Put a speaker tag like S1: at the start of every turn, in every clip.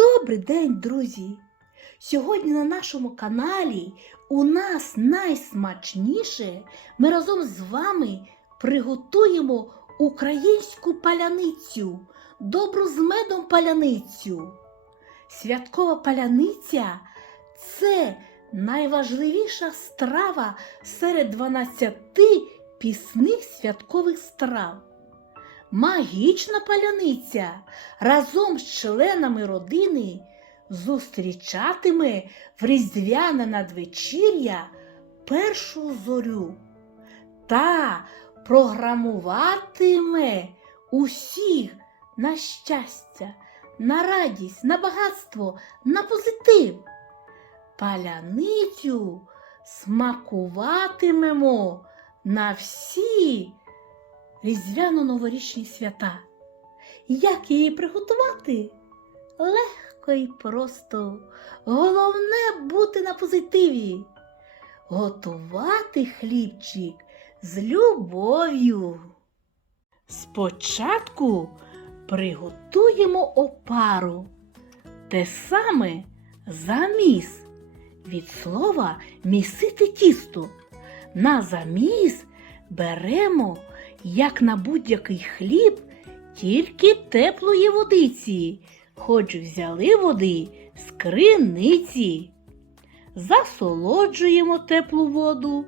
S1: Добрий день, друзі! Сьогодні на нашому каналі у нас найсмачніше ми разом з вами приготуємо українську паляницю, добру з медом паляницю. Святкова паляниця це найважливіша страва серед 12 пісних святкових страв. Магічна паляниця разом з членами родини зустрічатиме в різдвяне надвечір'я першу зорю та програмуватиме усіх на щастя, на радість, на багатство, на позитив. Паляницю смакуватимемо на всі різдвяно-новорічні свята. Як її приготувати? Легко і просто. Головне бути на позитиві. Готувати хлібчик з любов'ю. Спочатку приготуємо опару. Те саме заміс. Від слова місити тісто. На заміс беремо, як на будь-який хліб, тільки теплої водиці, хоч взяли води з криниці. Засолоджуємо теплу воду,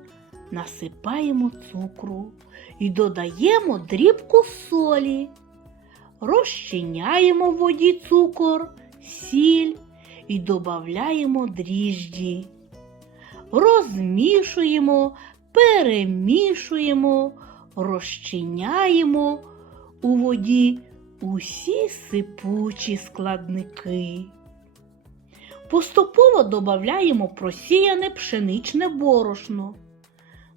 S1: насипаємо цукру і додаємо дрібку солі. Розчиняємо в воді цукор, сіль і додаємо дріжджі. Розмішуємо, перемішуємо, розчиняємо у воді усі сипучі складники. Поступово додаємо просіяне пшеничне борошно.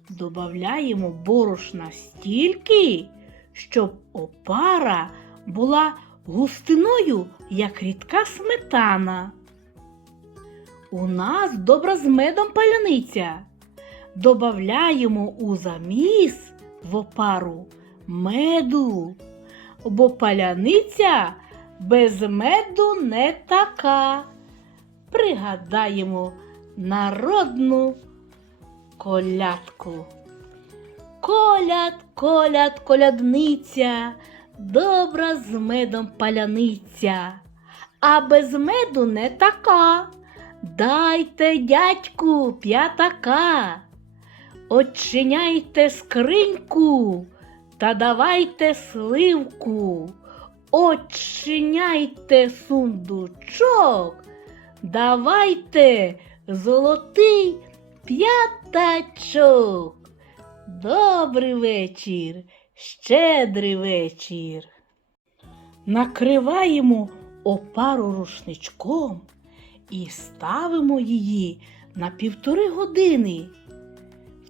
S1: Додаємо борошна стільки, щоб опара була густиною, як рідка сметана. У нас добра з медом паляниця. Добавляємо у заміс в опару меду, бо паляниця без меду не така. Пригадаємо народну колядку. Коляд, коляд, колядниця, добра з медом паляниця, а без меду не така. Дайте, дядьку, п'ятака. Очиняйте скриньку та давайте сливку. Очиняйте сундучок, давайте золотий п'ятачок. Добрий вечір, щедрий вечір. Накриваємо опару рушничком і ставимо її на півтори години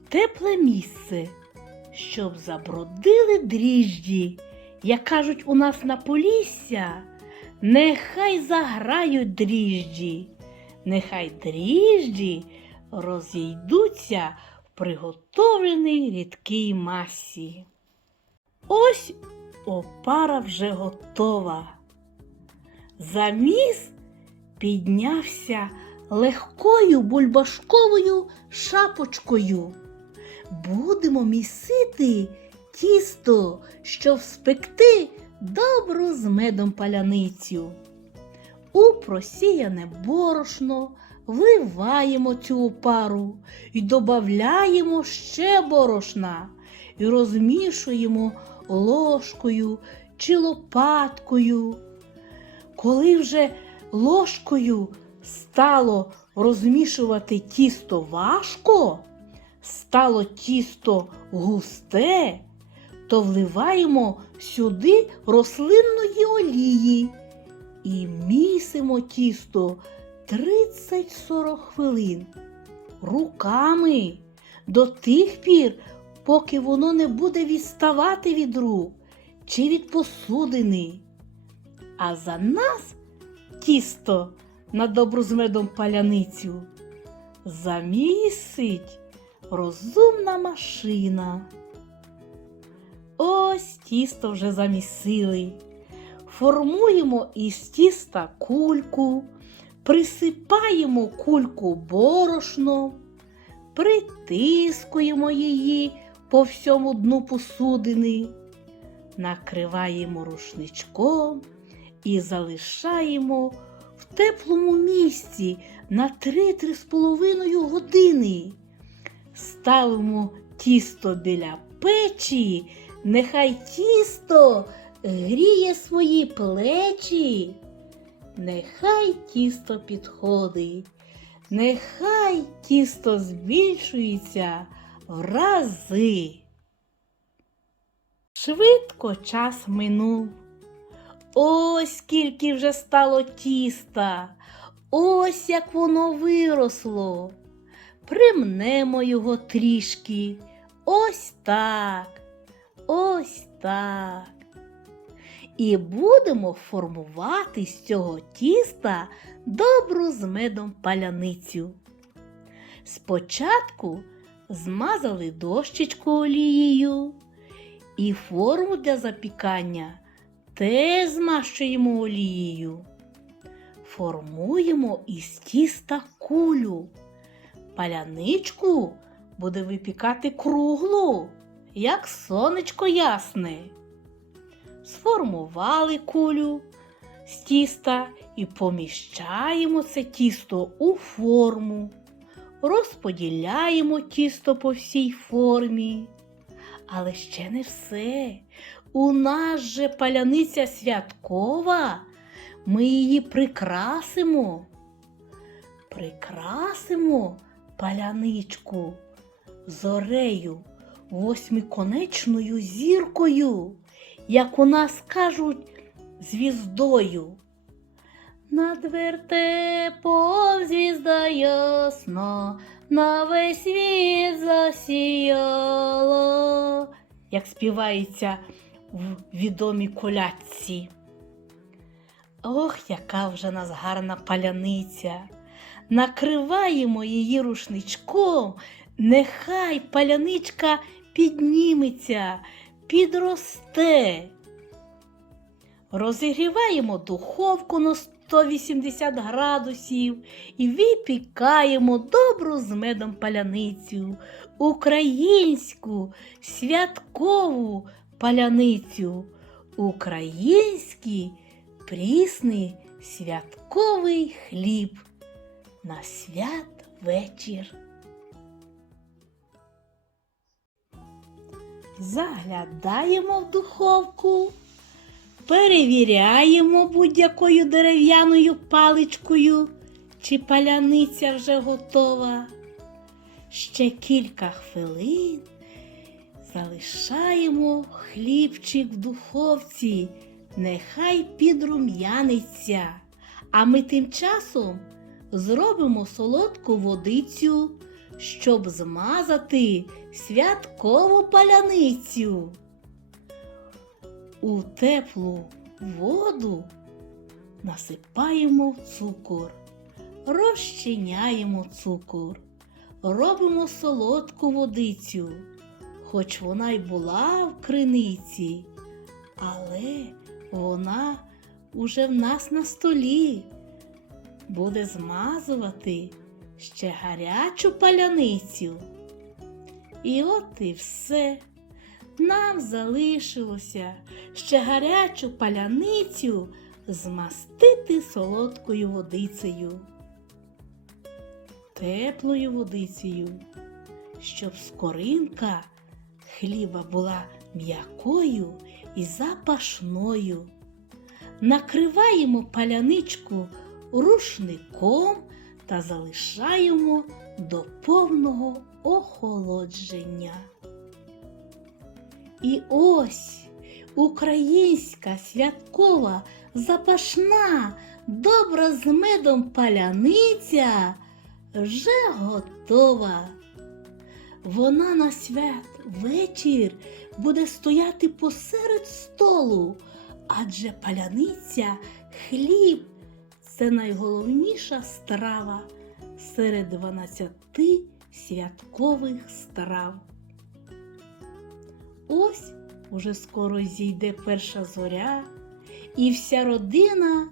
S1: тепле місце, щоб забродили дріжджі, як кажуть у нас на Полісся, нехай заграють дріжджі, нехай дріжджі розійдуться в приготовленій рідкій масі. Ось опара вже готова. Заміс піднявся легкою бульбашковою шапочкою. Будемо місити тісто, щоб спекти добру з медом паляницю. У просіяне борошно вливаємо цю опару і додаємо ще борошна і розмішуємо ложкою чи лопаткою. Коли вже ложкою стало розмішувати тісто важко, стало тісто густе, то вливаємо сюди рослинної олії і місимо тісто 30-40 хвилин руками до тих пір, поки воно не буде відставати від рук чи від посудини. А за нас тісто на добру з медом паляницю замісить розумна машина. Ось тісто вже замісили. формуємо із тіста кульку, присипаємо кульку борошном, притискуємо її по всьому дну посудини, накриваємо рушничком і залишаємо в теплому місці на 3-3,5 години. Ставимо тісто біля печі, нехай тісто гріє свої плечі, нехай тісто підходить, нехай тісто збільшується в рази. Швидко час минув. Ось скільки вже стало тіста, ось як воно виросло. Примнемо його трішки. Ось так, ось так. І будемо формувати з цього тіста добру з медом паляницю. Спочатку змазали дощечку олією і форму для запікання теж змащуємо олією. Формуємо із тіста кулю. Паляничку буде випікати круглу, як сонечко ясне. Сформували кулю з тіста і поміщаємо це тісто у форму. Розподіляємо тісто по всій формі. Але ще не все. У нас же паляниця святкова. Ми її прикрасимо. Прикрасимо паляничку зорею, восьмиконечною зіркою, як у нас кажуть, звіздою. Над вертепом звізда ясна, на весь світ засіяла, як співається в відомій колядці. Ох, яка вже нас гарна паляниця! Накриваємо її рушничком, нехай паляничка підніметься, підросте. Розігріваємо духовку на 180 градусів і випікаємо добру з медом паляницю, українську святкову паляницю, український прісний святковий хліб на святвечір. Заглядаємо в духовку, перевіряємо будь-якою дерев'яною паличкою, чи паляниця вже готова. Ще кілька хвилин залишаємо хлібчик в духовці, нехай підрум'яниться, а ми тим часом зробимо солодку водицю, щоб змазати святкову паляницю. У теплу воду насипаємо цукор, розчиняємо цукор, робимо солодку водицю, хоч вона й була в криниці, але вона уже в нас на столі буде змазувати ще гарячу паляницю. І от і все. Нам залишилося ще гарячу паляницю змастити солодкою водицею, теплою водицею, щоб скоринка хліба була м'якою і запашною. Накриваємо паляничку рушником та залишаємо до повного охолодження. І ось українська святкова запашна, добра з медом паляниця вже готова. Вона на свят вечір буде стояти посеред столу, адже паляниця хліб це найголовніша страва серед 12 святкових страв. Ось уже скоро зійде перша зоря, і вся родина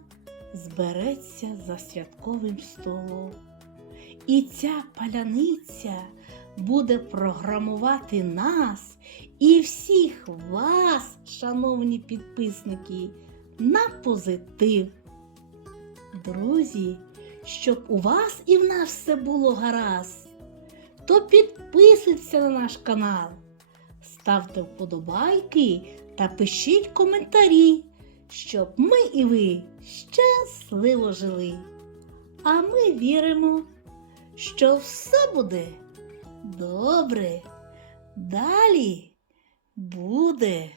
S1: збереться за святковим столом. І ця паляниця буде програмувати нас і всіх вас, шановні підписники, на позитив. Друзі, щоб у вас і в нас все було гаразд, то підписуйтесь на наш канал, ставте вподобайки та пишіть коментарі, щоб ми і ви щасливо жили. А ми віримо, що все буде добре. Далі буде